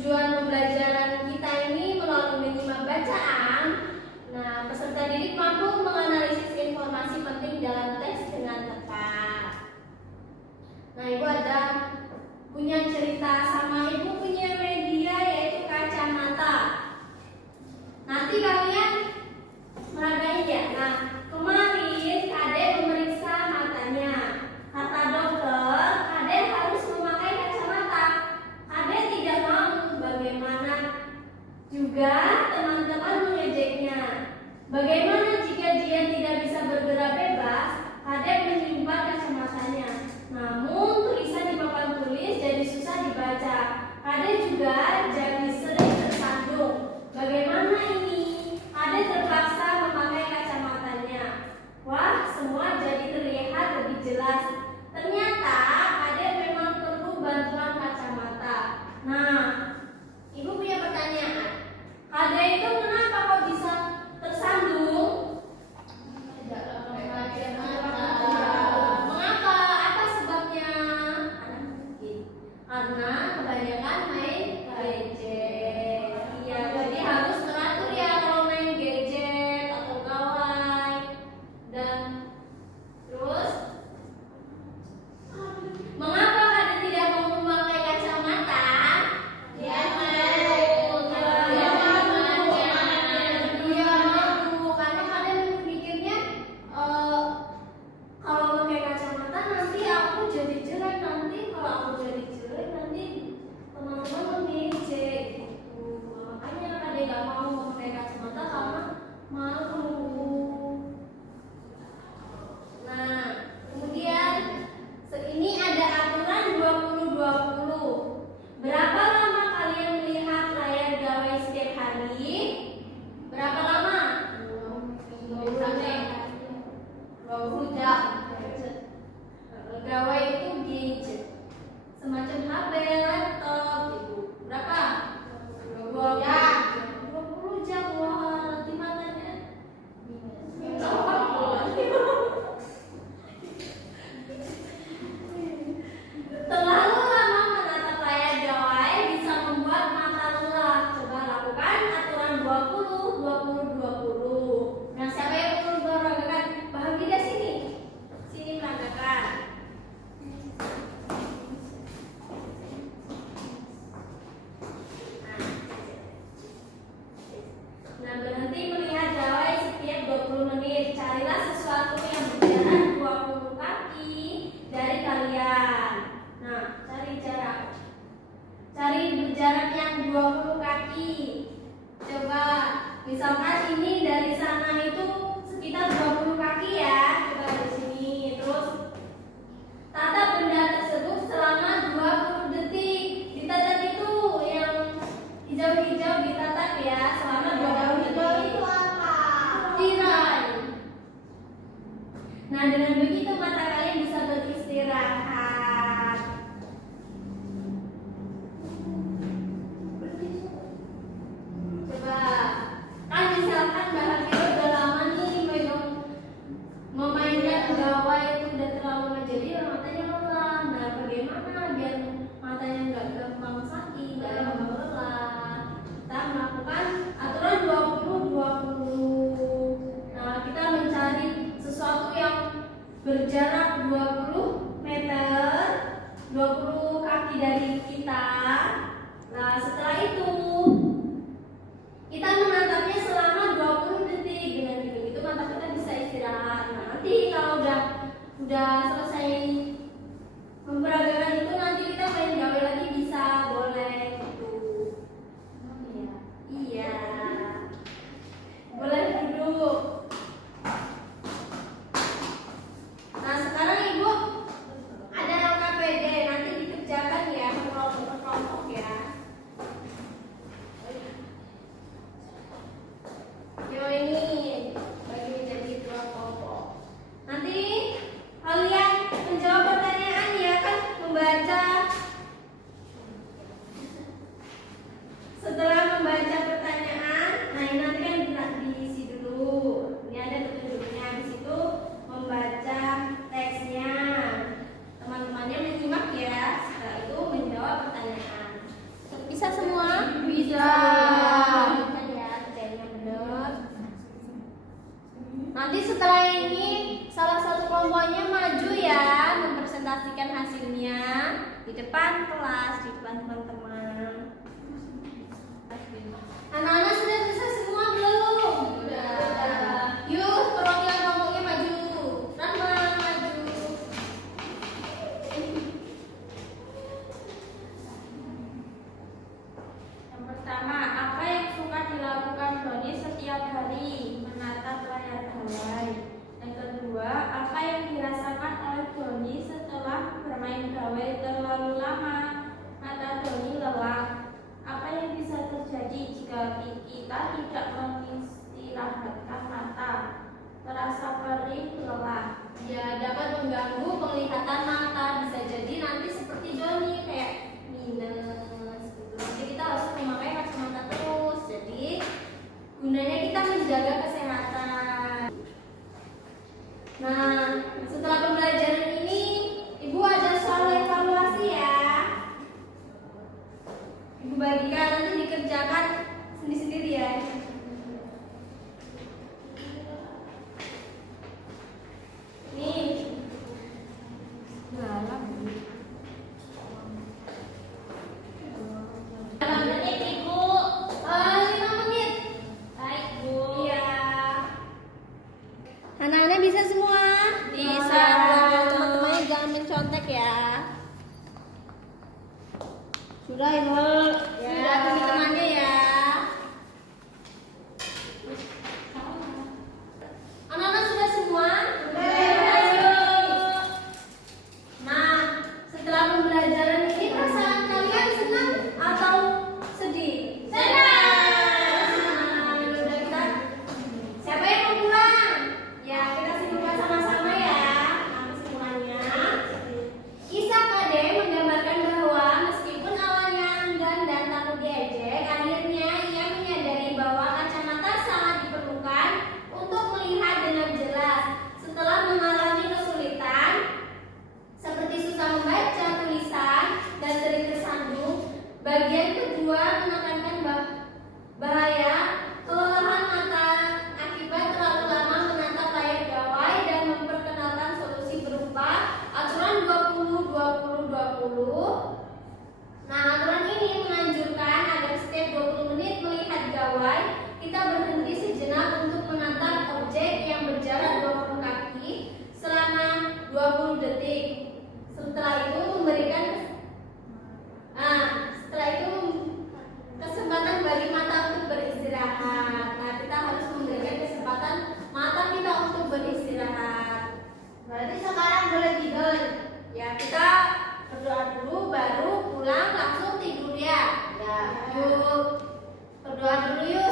tujuan pembelajaran kita ini melalui menyimak bacaan. Nah, peserta didik mampu menganalisis informasi penting dalam teks dengan tepat. Nah, Ibu ada punya cerita sama Ibu punya media yaitu kacamata. Nanti kalian meragain ya. Nah, kemarin Kade memeriksa matanya. Kata dokter, Kade harus memakai kacamata. Kade tidak mau. Bagaimana juga teman-teman mengejeknya. Bagaimana jika dia tidak bisa bergerak bebas? Kade menyimpan kacamatanya. Namun tulisan di papan tulis jadi susah dibaca. Kade juga jadi sering tersandung. Bagaimana ini? Kade terpaksa memakai kacamatanya. Wah, semua jadi terlihat lebih jelas. Ternyata Kade memang perlu bantuan kacamata. Nah, Ibu punya pertanyaan. Kade itu kenapa kok bisa tersandung? Mengapa? Apa sebabnya? Karena kebanyakan main gadget. Iya, jadi harus teratur ya kalau main gadget atau gawai. Dan terus, mengapa Kade tidak mau memakai kacamata? Dia malu karena Kade mikirnya kalau pakai kacamata nanti aku jadi jelek, nanti kalau aku jadi jelek nanti teman-teman mengejek gitu. Makanya Kade gak mau memakai kacamata karena malu. Nah, kemudian ini ada aturan 20-20. Berapa lama kalian melihat layar gawai setiap hari? Berapa lama? 20 jam. Gawai itu gadget semacam HP, laptop gitu. Berapa? 20 jam. Wah, nanti matanya terlalu lama menatap layar gawai bisa membuat mata lelah. Coba lakukan aturan 20-20-20. Nah, siapa yang perlu meragakan? Bahagia sini. Sini meragakan. Nah, berhenti melihat gawai setiap 20 menit. Carilah sesuatu yang berjarak 20 kaki dari kalian. Nah, cari berjarak yang 20 kaki. Coba, misalkan ini dari sana itu sekitar 20 kaki ya. Coba dari sini. Terus tatap benda tersebut selama 20 detik. Ditatap itu yang hijau-hijau ditatap ya selama 20 detik. Itu apa? Tirai. Nah, dengan begitu mata kalian bisa beristirahat. Coba, kan misalkan Bahagia udah lama nih memainkan gawai itu udah terlalu lama, jadi matanya lelah. Nah, bagaimana biar matanya nggak gampang sakit, nggak gampang lelah? Kita melakukan aturan 20-20. Nah, kita mencari sesuatu yang berjarak 20 meter, 20 kaki dari kita. Nah, setelah itu kita menatapnya selama 20 detik. Dengan begitu mata kita bisa istirahat. Nah, nanti kalau udah selesai memperagakan itu, nanti kita main gawe lagi bisa, boleh gitu. Iya. Boleh duduk. Nah, sekarang Ibu ada KPD, nanti dikerjakan ya kelompok ya. Pertama, apa yang suka dilakukan Doni setiap hari? Menatap layar gawai. Yang kedua, apa yang dirasakan oleh Doni setelah bermain gawai terlalu lama? Mata Doni lelah. Apa yang bisa terjadi jika kita tidak mengistirahatkan mata? Terasa perih, lelah. Ya, dapat mengganggu penglihatan mata. Bisa jadi nanti seperti Doni kayak minus gitu. Nanti kita harus memakai kacamata terus. Jadi gunanya kita menjaga kesehatan. Nah, setelah pembelajaran ini, Ibu ada soal evaluasi ya. Ibu bagikan nanti dikerjakan sendiri-sendiri ya. Nih. Dalam. 8 menit Ibu. 5 menit. Baik Bu. Iya. Anak-anak bisa semua? Bisa. Teman-temannya jangan mencontek ya. Sudah Ibu. Ya. Sudah teman-temannya ya. Anak-anak sudah semua? Ayo. Nah, setelah pembelajaran ini perasaan kalian senang atau sedih? Senang. Udah kita. Siapa yang mau pulang? Ya, kita simpulkan sama-sama ya. Nah, kesimpulannya. Kisah Kade menggambarkan bahwa meskipun awalnya enggan dan takut diejek, akhirnya ia menyadari bahwa kacamata sangat diperlukan untuk melihat dengan jelas. Setelah mengalami kesulitan seperti susah membaca tulisan dan sering tersandung, bagian kedua menekankan bahaya kelelahan mata akibat terlalu lama menatap layar gawai dan memperkenalkan solusi berupa aturan 20-20-20. Nah, aturan ini menganjurkan agar setiap 20 menit melihat gawai, kita berhenti sejenak untuk menatap objek yang berjarak 20 kaki selama 20 detik. Setelah itu kesempatan bagi mata untuk beristirahat. Nah, kita harus memberikan kesempatan mata kita untuk beristirahat. Berarti sekarang boleh tidur. Ya, kita berdoa dulu baru pulang langsung tidur ya. Ya. Yuk. Berdoa dulu yuk.